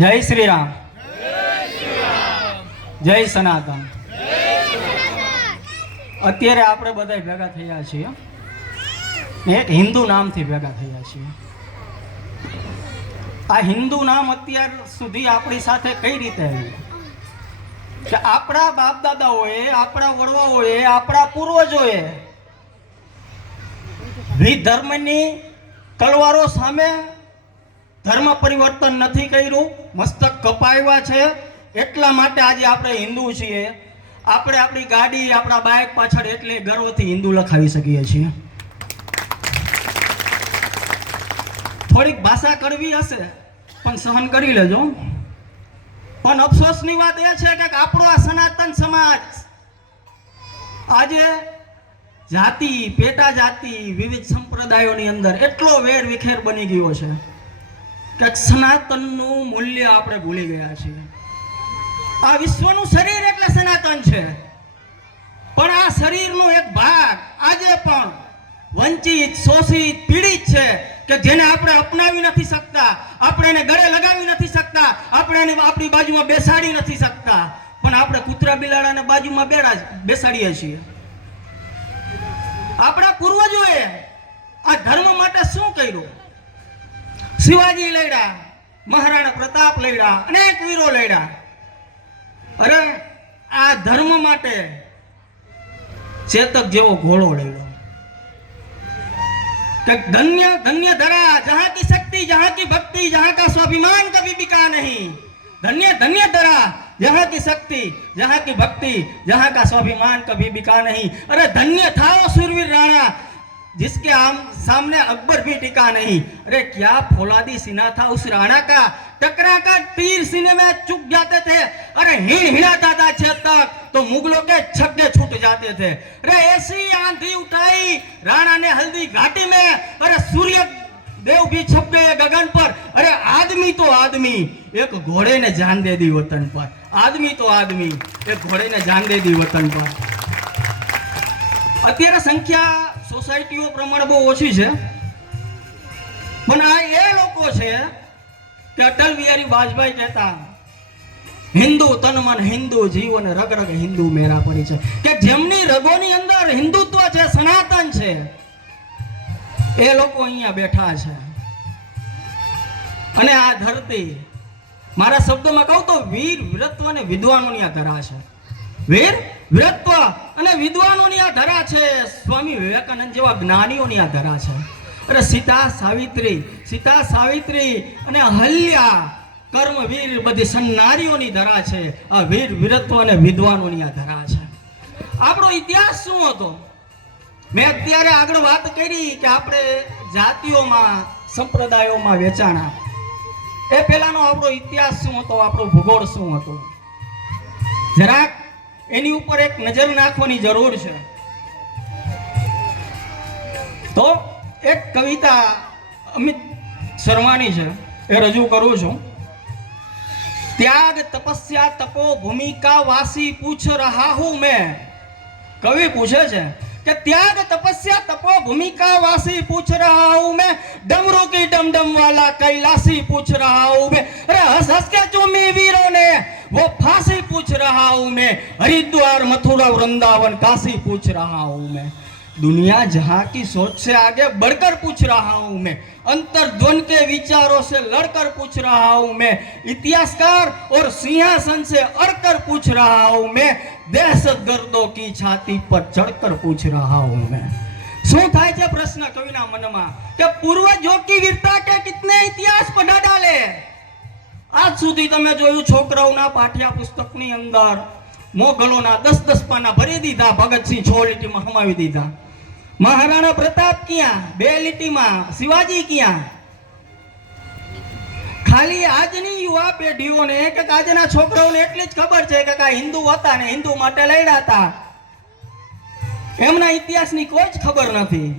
જય શ્રી રામ, જય સનાતન. અત્યારે આપણે બધા ભેગા થયા છીએ, એક હિન્દુ નામથી ભેગા થયા છીએ. આ હિન્દુ નામ અત્યાર સુધી આપણી સાથે કઈ રીતે આવ્યું કે આપણા બાપ દાદાઓએ, આપણા વડવાઓએ, આપણા પૂર્વજોએ ધર્મની તલવારો સામે ધર્મ પરિવર્તન નથી કર્યું, મસ્તક કપાવ્યા છે. એટલા માટે આજે આપણે હિન્દુ છીએ. આપણે આપણી ગાડી, આપણા બાઇક પાછળ એટલે ગર્વથી હિન્દુ લખાવી શકીએ છીએ. થોડીક ભાષા કડવી હશે પણ સહન કરી લેજો. પણ અફસોસની વાત એ છે કે આપણો આ સનાતન સમાજ આજે જાતિ, પેટા જાતિ, વિવિધ સંપ્રદાયોની અંદર એટલો વેર વિખેર બની ગયો છે કે સનાતનનું મૂલ્ય આપણે ભૂલી ગયા છીએ. આ વિશ્વનું શરીર એટલે સનાતન છે, પણ આ શરીરનો એક ભાગ આજે પણ વંચિત, શોષિત, પીડિત છે કે જેને આપણે અપનાવી નથી શકતા, આપણે એને ગળે લગાવી નથી શકતા, આપણે એને આપણી બાજુમાં બેસાડી નથી શકતા, પણ આપણે કૂતરા બિલાડાને બાજુમાં બેસાડીએ છીએ. આપણા પૂર્વજોએ આ ધર્મ માટે શું કર્યું? શિવાજી લડ્યા, મહારાણા પ્રતાપ લડ્યા, અનેક વીરો લડ્યા. અરે આ ધર્મ માટે ચેતક જેવો ઘોડો લડ્યો कि धन्य धन्य धरा जहाँ की शक्ति, जहाँ की भक्ति, जहाँ का स्वाभिमान कभी बिका नहीं. धन्य धन्य धरा जहाँ की शक्ति, जहाँ की भक्ति, जहाँ का स्वाभिमान कभी बिका नहीं. अरे धन्य था वो शूरवीर राणा जिसके सामने अकबर भी टिका नहीं. अरे क्या फौलादी सीना था उस राणा का, टकरा कर तीर सीने में चुक जाते थे. अरे हिड़ाता था चेतक तो मुगलों के छक्के छूट जाते थे. अरे ऐसी आंधी उठाई राणा ने हल्दी घाटी में. अरे सूर्य देव भी छप गए गगन पर. अरे आदमी तो आदमी एक घोड़े ने जान दे दी वतन पर. आदमी तो आदमी एक घोड़े ने जान दे दी वतन पर. અત્યારે સંખ્યા સોસાયટીઓ પ્રમાણે બહુ ઓછી છે, પણ આ એ લોકો છે કે અટલ બિહારી વાજપેયી કહેતા હિન્દુ તન મન, હિન્દુ જીવન, રગ રગ હિન્દુ મેરા પરિચય, કે જેમની રગોની અંદર હિન્દુત્વ છે, સનાતન છે, એ લોકો અહીંયા બેઠા છે. અને આ ધરતી, મારા શબ્દોમાં કહું તો વીર, વીરત્વ અને વિદ્વાનોની આ ધરા છે. વીર, વીરત્વ અને વિદ્વાનોની આ ધરા છે. સ્વામી વિવેકાનંદ જેવા જ્ઞાનીઓની આ ધરા છે. અરે સીતા સાવિત્રી અને અહલ્યા, કર્મવીર, બધી સન્નારીઓની ધરા છે. આ વીર, વીરત્વ અને વિદ્વાનોની આ ધરા છે. આપણો ઇતિહાસ શું હતો? મેં અત્યારે આગળ વાત કરી કે આપણે જાતિઓમાં, સંપ્રદાયોમાં વેચાણા. એ પહેલાનો આપણો ઇતિહાસ શું હતો, આપણો ભૂગોળ શું હતો, જરાક એની ઉપર એક નજર નાખવાની જરૂર છે. તો એક કવિતા અમિત શર્માની છે, એ રજૂ કરું છું. त्याग तपस्या तपो भूमिका वासी पूछ रहा हूं मैं. कवि पूछे छे कि त्याग तपस्या तपो भूमिका वासी पूछ रहा हूं मैं. डमरू की डमडम वाला कैलासी पूछ रहा हूं मैं. अरे हंस हंस के चूमी वीरों ने वो फांसी पूछ रहा हूं मैं. हरिद्वार, मथुरा, वृंदावन, काशी पूछ रहा हूं मैं. दुनिया जहां की सोच से आगे बढ़कर पूछ रहा हूं मैं. अंतर्द्वंद के विचारों से लड़कर पूछ रहा हूं मैं. इतिहासकार और सिंहासन से अड़कर पूछ रहा हूं मैं. दहशत गर्दों की छाती पर चढ़कर पूछ रहा हूं मैं. શું થાય છે પ્રશ્ન કવિના મનમાં કે પૂર્વજો की વીરતા के कितने इतिहास पढ़ा डाले. આજ સુધી તમે જોયું છોકરાઓના પાઠ્ય પુસ્તકની અંદર મોગલોના 10-10 પાના ભરી દીધા, ભગતસિંહ 6 લીટીમાં હમાવી દીધા, મહારાણા પ્રતાપ ક્યાં 2 લીટીમાં, શિવાજી ક્યાં. ખાલી આજની યુવા પેઢીઓને કે આજના છોકરાઓને એટલી જ ખબર છે કે આ હિન્દુ હતા ને હિન્દુ માટે લડ્યા હતા. એમના ઇતિહાસની કોઈ જ ખબર નથી.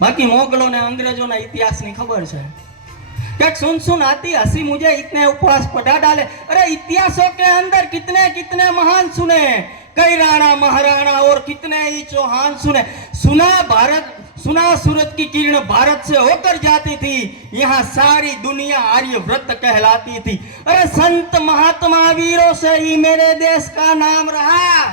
બાકી મોગલોને અંગ્રેજોના ઇતિહાસની ખબર છે. कि सुन आती हंसी मुझे इतने उपवास पढ़ा डाले. अरे इतिहासों के अंदर कितने कितने महान सुने, कई राणा महाराणा और कितने ही चौहान सुने. सुना सूरज की किरण भारत से होकर जाती थी, यहाँ सारी दुनिया आर्यव्रत कहलाती थी। अरे संत महात्मा वीरों से ही मेरे देश का नाम रहा,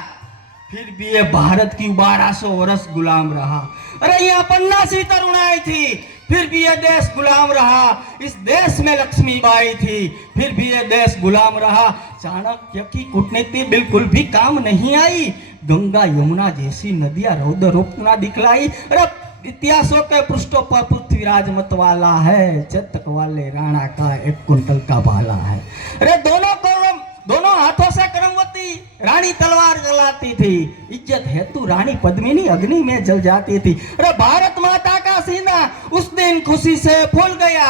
फिर भी ये भारत की 1200 वर्ष गुलाम रहा। अरे यहाँ 50 तरुणाई थी, फिर भी ये देश गुलाम रहा। इस देश में लक्ष्मीबाई थी, फिर भी ये देश गुलाम रहा। चाणक्य की कूटनीति बिल्कुल भी काम नहीं आई, गंगा यमुना जैसी नदियां रौद्र रूप ना दिखलाई। अरे इतिहासों के पृष्ठों पर पृथ्वीराज मत वाला है, चतक वाले राणा का 1 कुंटल का भाला है। अरे दोनों हाथों से करमवती रानी तलवार चलाती थी, इज्जत हेतु रानी पद्मिनी अग्नि में जल जाती थी। अरे भारत माता का सीना उस दिन खुशी से फूल गया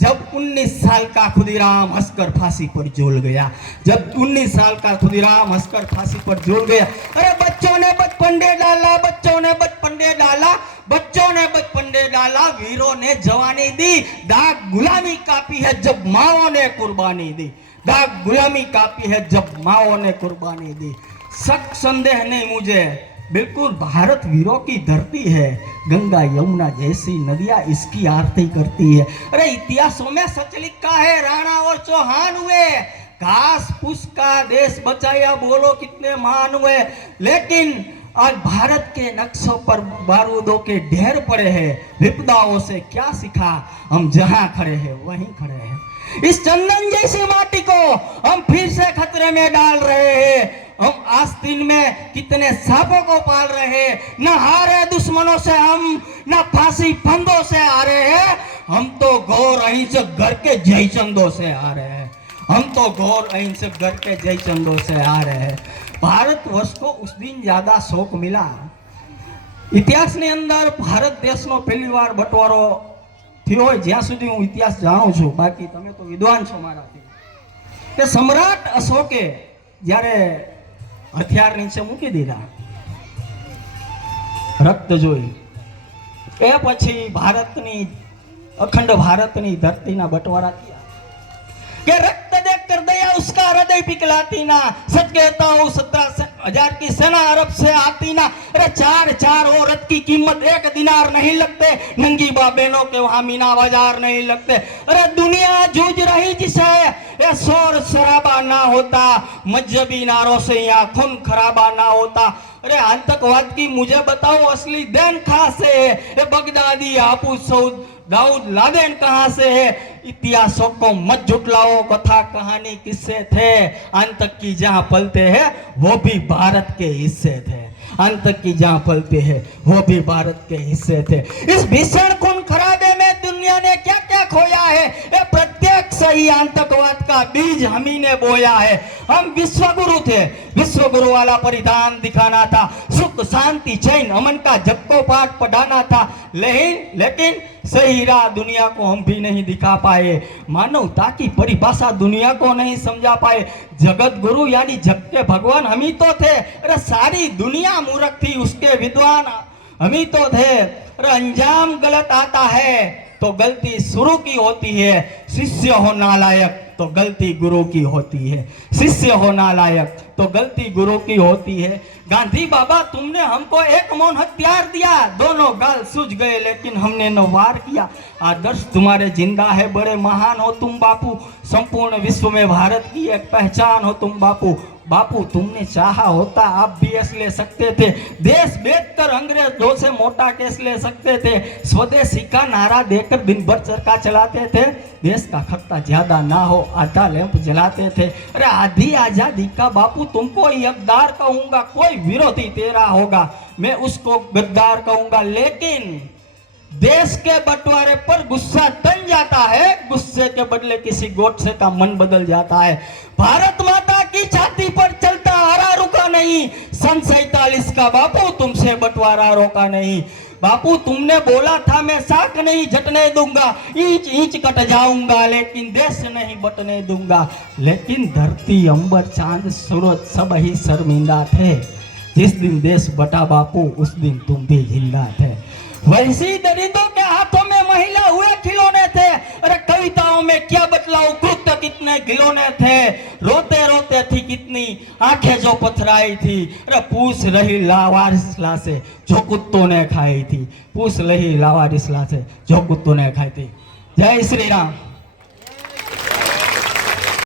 जब 19 साल का खुदीराम हंसकर फांसी पर झूल गया, जब 19 साल का खुदीराम हंसकर फांसी पर झूल गया। अरे बच्चों ने बचपन दे डाला, बच्चों ने बचपन दे डाला, बच्चों ने बचपन दे डाला, वीरों ने जवानी दी, दाग गुलामी कापी है जब माओ ने कुर्बानी दी, दाग गुलामी कापी है जब माओ ने कुर्बानी दी। शक संदेह नहीं मुझे, बिल्कुल भारत वीरों की धरती है, गंगा यमुना जैसी नदियां इसकी आरती करती है। अरे इतिहासों में सच लिखा है, राणा और चौहान हुए, घास फूस का देश बचाया, बोलो कितने महान हुए। लेकिन आज भारत के नक्शों पर बारूदों के ढेर पड़े हैं, विपदाओं से क्या सीखा, हम जहां खड़े हैं वहीं खड़े हैं। इस चंदन जैसी माटी को हम फिर से खतरे में डाल रहे हैं। हम आस्तीन में कितने सांपों को पाल रहे हैं, न हारे दुश्मनों से हम, न फांसी फंदों से आ रहे हैं, हम तो घोर अहिंसक घर के जयचंदों से आ रहे हैं, हम तो घोर अहिंसक घर के जयचंदों से आ रहे हैं। भारतवर्ष को उस दिन ज्यादा शोक मिला। ઇતિહાસની અંદર ભારત દેશનો પહેલી વાર બટવારો થયો હોય, જ્યાં સુધી હું ઇતિહાસ જાણું છું, બાકી તમે તો વિદ્વાન છો મારાથી, કે સમ્રાટ અશોકે જ્યારે હથિયાર નીચે મૂકી દીધા, રક્ત જોઈ, એ પછી ભારતની અખંડ ભારતની ધરતીના બટવારા થયા कि रक्त देखकर दया उसका हृदय पिघलाती ना, सच कहता हूँ 17,000 की सेना अरब से आती ना। अरे 4 औरत की कीमत 1 दिनार नहीं लगते, नंगी बहनों के वहां मीना बाजार नहीं लगते। अरे दुनिया जूझ रही जिसे ये शोर शराबा ना होता, मजहबी नारों से यहाँ खून खराबा ना होता। अरे आतंकवाद की मुझे बताओ असली देन कहां से है, ये बगदादी हाफिज सऊद दाऊद लादेन कहां से है। इतिहासों को मत झुटलाओ, कथा कहानी किस्से थे, आतंक की जहां पलते हैं वो भी भारत के हिस्से थे, आतंक की जहां पलते हैं वो भी भारत के हिस्से थे। इस भीषण खून खराबे में दुनिया ने क्या क्या खोया है, ये प्रत्येक सही आतंकवाद का बीज हम ही ने बोया है। हम विश्वगुरु थे, विश्वगुरु वाला परिधान दिखाना था, सुख शांति चैन अमन का जपको पाठ पढ़ाना था, लेकिन सही राह दुनिया को हम भी नहीं दिखा पाए, मानवता की परिभाषा दुनिया को नहीं समझा पाए। जगत गुरु यानी जग के भगवान हम ही तो थे। अरे सारी दुनिया मूर्ख थी, उसके विद्वान हम ही तो थे। अरे अंजाम गलत आता है तो गलती शुरू की होती है, शिष्य हो नालायक तो गलती गुरु की होती है, शिष्य हो नालायक तो गलती गुरु की होती है। गांधी बाबा तुमने हमको एक मौन हथियार दिया, दोनों गाल सूझ गए लेकिन हमने न वार किया। आदर्श तुम्हारे जिंदा है, बड़े महान हो तुम बापू, संपूर्ण विश्व में भारत की एक पहचान हो तुम बापू। बापू तुमने चाहा होता आप भी एस ले सकते थे, देश बेचकर अंग्रेजों से मोटा केस ले सकते थे, स्वदेशी का नारा देकर दिन भर चरखा चलाते थे, देश का खर्चा ज्यादा ना हो आधा लैंप जलाते थे। अरे आधी आजादी का बापू तुमको यकदार कहूंगा, कोई विरोधी तेरा होगा मैं उसको गद्दार कहूंगा। लेकिन देश के बंटवारे पर गुस्सा तन जाता है, गुस्से के बदले किसी गोडसे का मन बदल जाता है। भारत माता की छाती पर चलता हरा रुका नहीं, सन 47 का बापू तुमसे बंटवारा रोका नहीं। बापू तुमने बोला था मैं साख नहीं झटने दूंगा, इंच इंच कट जाऊंगा लेकिन देश नहीं बटने दूंगा। लेकिन धरती अंबर चांद सूरज सब ही शर्मिंदा थे, जिस दिन देश बटा बापू उस दिन तुम भी जिंदा थे। वैसी दरिंदों के हाथों में महिला हुए खिलौने थे। अरे कविताओं में क्या बतलाऊं, कृत्य कितने खिलौने थे, रोते रोते थी कितनी आंखें जो पथराई थी। अरे पूछ रही लावारिसला से जो कुत्तों ने खाई थी, पूछ रही लावारिसला से जो कुत्तों ने खाई थी। जय श्री राम।